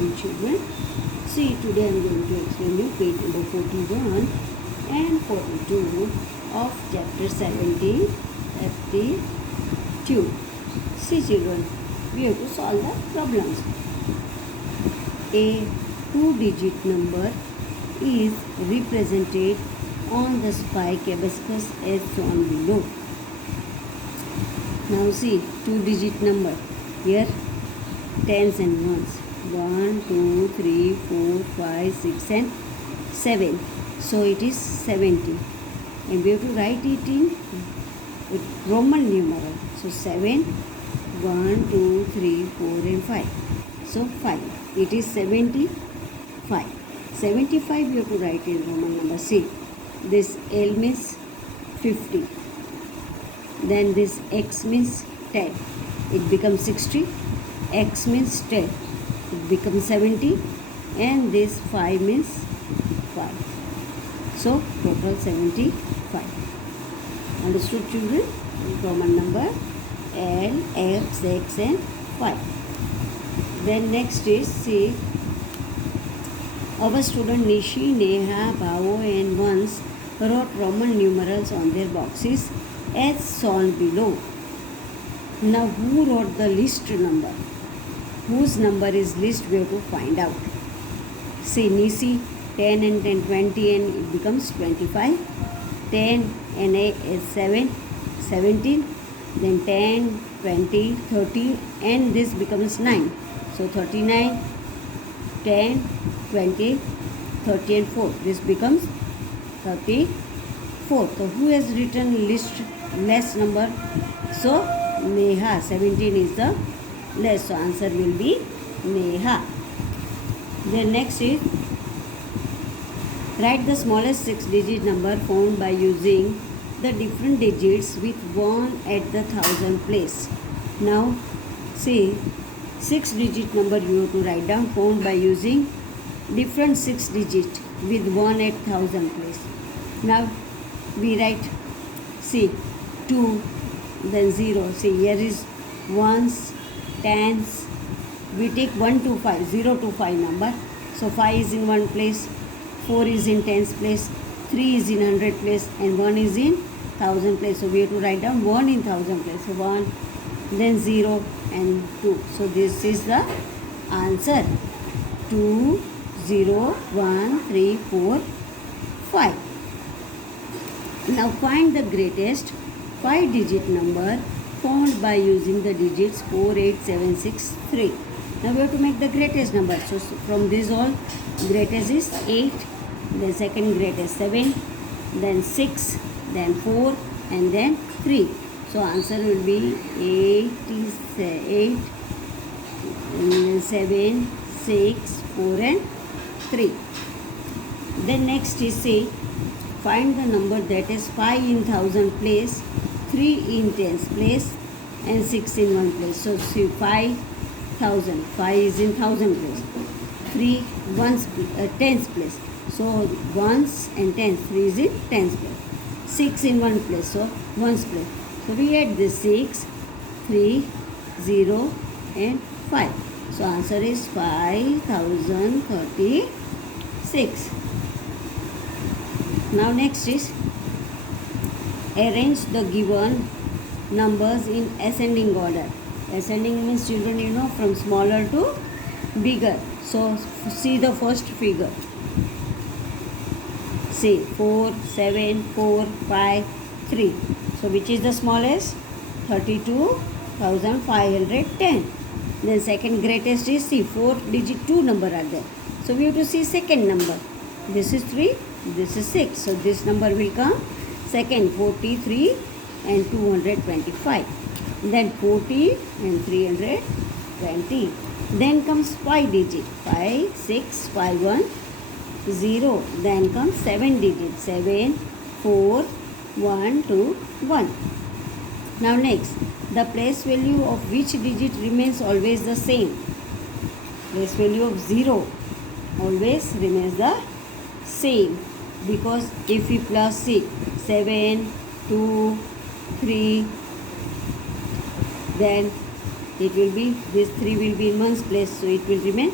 afternoon, children. See, today I am going to explain you page number 41 and 42 of chapter 17 aptitude. See, children, we have to solve the problems. A two-digit number is represented on the spike abacus as shown below. Now see, two-digit number. Here, tens and ones. 1, 2, 3, 4, 5, 6 and 7. So it is 70. And we have to write it in Roman numeral. So 7, 1, 2, 3, 4 and 5. So 5. It is 75. 75 you have to write in Roman number. See, this L means 50. Then this X means 10. It becomes 60. X means 10. It becomes 70. And this 5 means 5. So total 75. Understood, children? Roman number L, X, X and 5. Then next is, see, our student Nishi, Neha, Bhavo and Vans wrote Roman numerals on their boxes as shown below. Now who wrote the least number? Whose number is least, we have to find out. See, Nishi, 10 and 10, 20 and it becomes 25. 10 and 8 is 7, 17. Then 10, 20, 30 and this becomes 9. So 39, 10, 20, 30 and 4. This becomes 34. So who has written less number? So Neha, 17 is the less. So answer will be Neha. Then next is, write the smallest 6-digit number found by using the different digits with 1 at the thousand place. Now see, 6-digit number you have to write down found by using different 6 digits with 1 at thousand place. Now we write, see, 2, then 0. See, here is ones, tens. We take 1 to 5, 0 to 5 number. So 5 is in 1 place, 4 is in tens place, 3 is in 100 place and 1 is in 1000 place. So we have to write down 1 in 1000 place. So 1, then 0 and 2. So this is the answer. 2, 0, 1, 3, 4, 5. Now find the greatest 5-digit number found by using the digits 4, 8, 7, 6, 3. Now we have to make the greatest number. So from this all, greatest is 8, then second greatest 7, then 6, then 4 and then 3. So answer will be 8, 7, 6, 4 and 3. Then next is, say, find the number that is 5 in 1000 place, 3 in tens place and 6 in 1 place. So see, 5,000. 5 is in 1000 place. 3 ones, tens place. So ones and tens. 3 is in tens place. 6 in 1 place. So ones place. So we add this 6, 3, 0 and 5. So answer is 5036. Now next is, arrange the given numbers in ascending order. Ascending means, children, you know, from smaller to bigger. So see the first figure. See, 4, 7, 4, 5, 3. So which is the smallest? 32,510. Then second greatest is, see, 4-digit 2 number are there. So we have to see second number. This is 3, this is 6. So this number will come second, 43 and 225. Then 40 and 320. Then comes 5-digit, 5, 6, 5, 1, 0. Then comes 7-digit, 7, 4, 1, 2, 1. Now next, the place value of which digit remains always the same? Place value of 0 always remains the same, because if we plus 6, 7, 2, 3, then it will be, this 3 will be in 1's place, so it will remain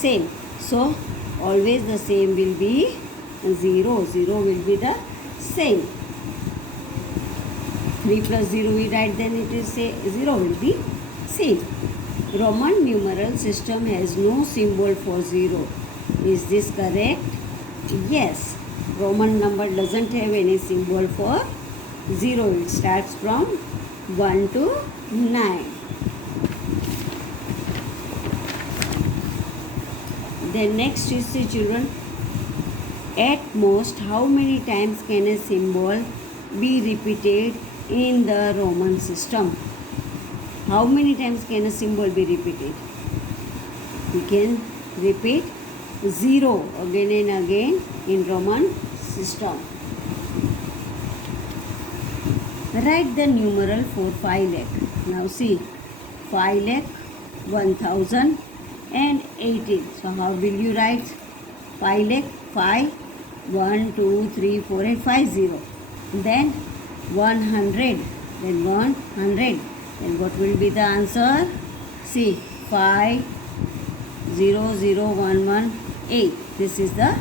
same. So always the same will be 0. 0 will be the same. 3 plus 0 we write, then it is say 0 will be same. Roman numeral system has no symbol for 0. Is this correct? Yes. Roman number doesn't have any symbol for 0. It starts from 1 to 9. Then next is the children, at most how many times can a symbol be repeated in the Roman system? How many times can a symbol be repeated? We can repeat 0 again and again in Roman system. Write the numeral for 5 lakh. Now see, 5 lakh, 1000 and 18. So how will you write 5 lakh? 5, 1, 2, 3, 4 and 5 0. Then 100, then 100. Then what will be the answer? See, 5, 0, 0, 1, 1, 8. This is the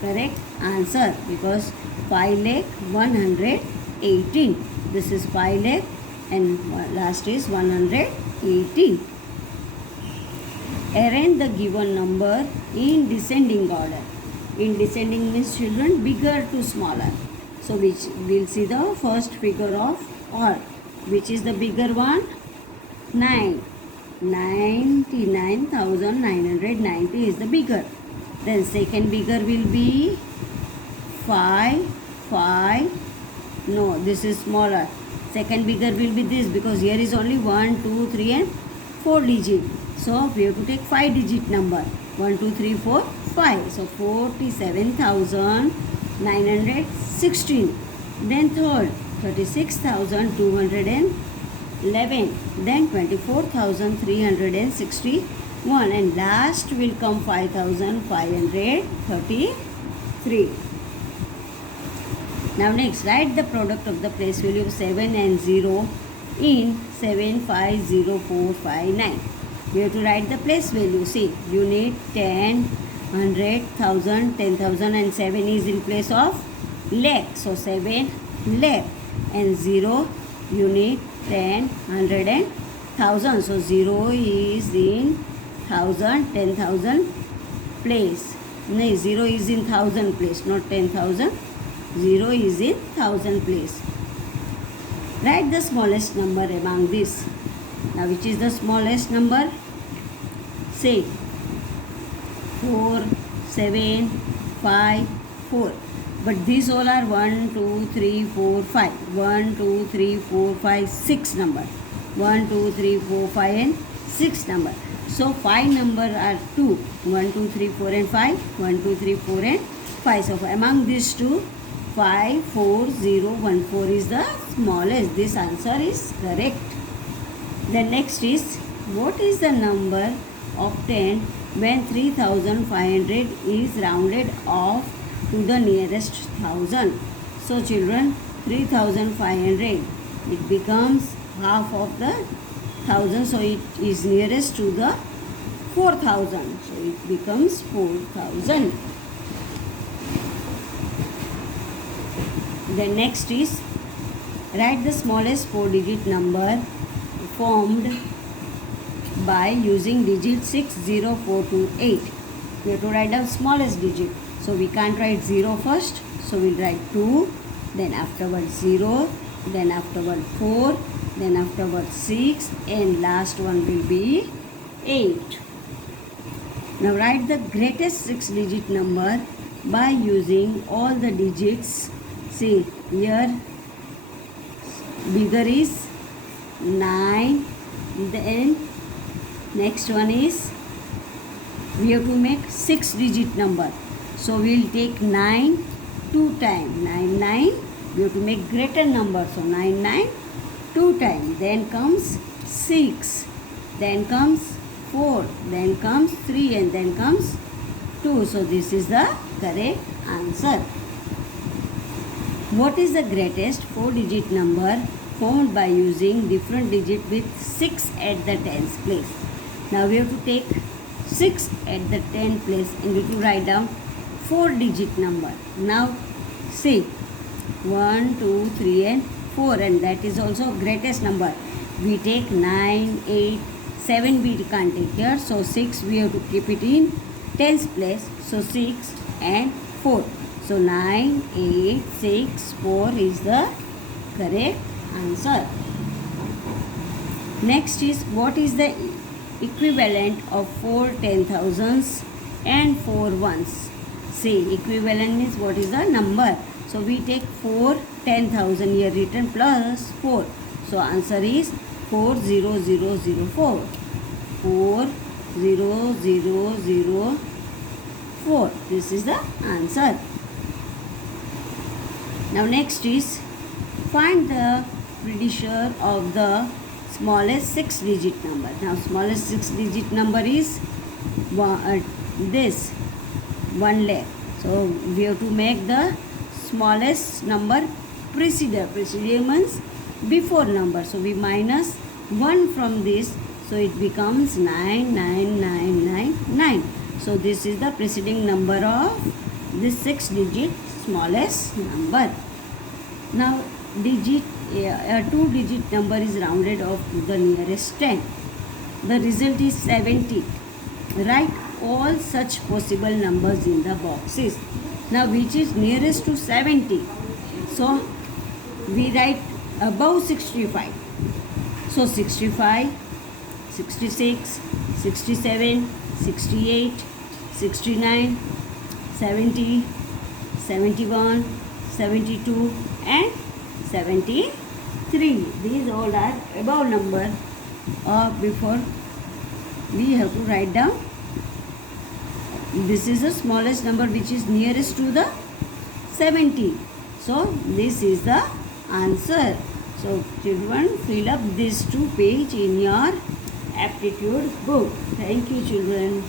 correct answer because 5 lakh 118. This is 5 lakh and last is 118. Arrange the given number in descending order. In descending means children bigger to smaller. So which we'll see the first figure of or. Which is the bigger one? 9. 99,990 is the bigger. Then second bigger will be 5. No, this is smaller. Second bigger will be this because here is only 1, 2, 3 and 4 digit. So we have to take 5 digit number. 1, 2, 3, 4, 5. So 47,916. Then third, 36,211. Then 24,361. And last will come 5,533. Now next, write the product of the place value of 7 and 0 in 750459. We have to write the place value. See, unit 10, 100, 1000, 10,000 and 7 is in place of lakh. So 7 lakh and 0 unit 10, 100 and 1000. So 0 is in 1000, 10,000 place. No, 0 is in 1000 place, not 10,000. 0 is in 1000 place. Write the smallest number among this. Now which is the smallest number? Say 4, 7, 5, 4. But these all are 1, 2, 3, 4, 5. 1, 2, 3, 4, 5, 6 number. 1, 2, 3, 4, 5 and 6 number. So 5 number are 2. 1, 2, 3, 4 and 5. 1, 2, 3, 4 and 5. So among these two, 5, 4, 0, 1, 4 is the smallest. This answer is correct. The next is, what is the number of 10 when 3,500 is rounded off to the nearest 1000? So children, 3,500, it becomes half of the 1000. So it is nearest to the 4,000. So it becomes 4,000. The next is, write the smallest 4-digit number formed by using digit 60428. We have to write the smallest digit. So we can't write 0 first. So we'll write 2, then afterwards 0, then afterwards 4, then afterwards 6, and last one will be 8. Now write the greatest 6-digit number by using all the digits. See here, bigger is 9, then next one is, we have to make 6-digit number. So we will take 9 2 times. 9 9, we have to make greater number. So 9 9 2 times. Then comes 6, then comes 4, then comes 3 and then comes 2. So this is the correct answer. What is the greatest 4-digit number formed by using different digit with 6 at the tens place? Now we have to take 6 at the 10th place and we to write down 4-digit number. Now see 1, 2, 3 and 4, and that is also greatest number. We take 9, 8, 7 we can't take here, so 6 we have to keep it in 10th place, so 6 and 4. So 9, 8, 6, 4 is the correct answer. Next is, what is the equivalent of 4 10,000s and 4 ones? See, equivalent means what is the number. So we take 4 10,000 here written plus 4. So answer is 40004. 40004. This is the answer. Now next is, find the predecessor of the smallest 6-digit number. Now smallest 6-digit number is this 1 lakh. So we have to make the smallest number preceding. Preceding means before number. So we minus 1 from this. So it becomes 99999. So this is the preceding number of this 6-digit smallest number. Now digit, a 2-digit number is rounded off to the nearest 10. The result is 70. Write all such possible numbers in the boxes. Now which is nearest to 70? So we write above 65. So 65, 66, 67, 68, 69, 70, 71, 72 and 73. These all are above number, or before we have to write down. This is the smallest number which is nearest to the 70. So this is the answer. So children, fill up these 2 pages in your aptitude book. Thank you children.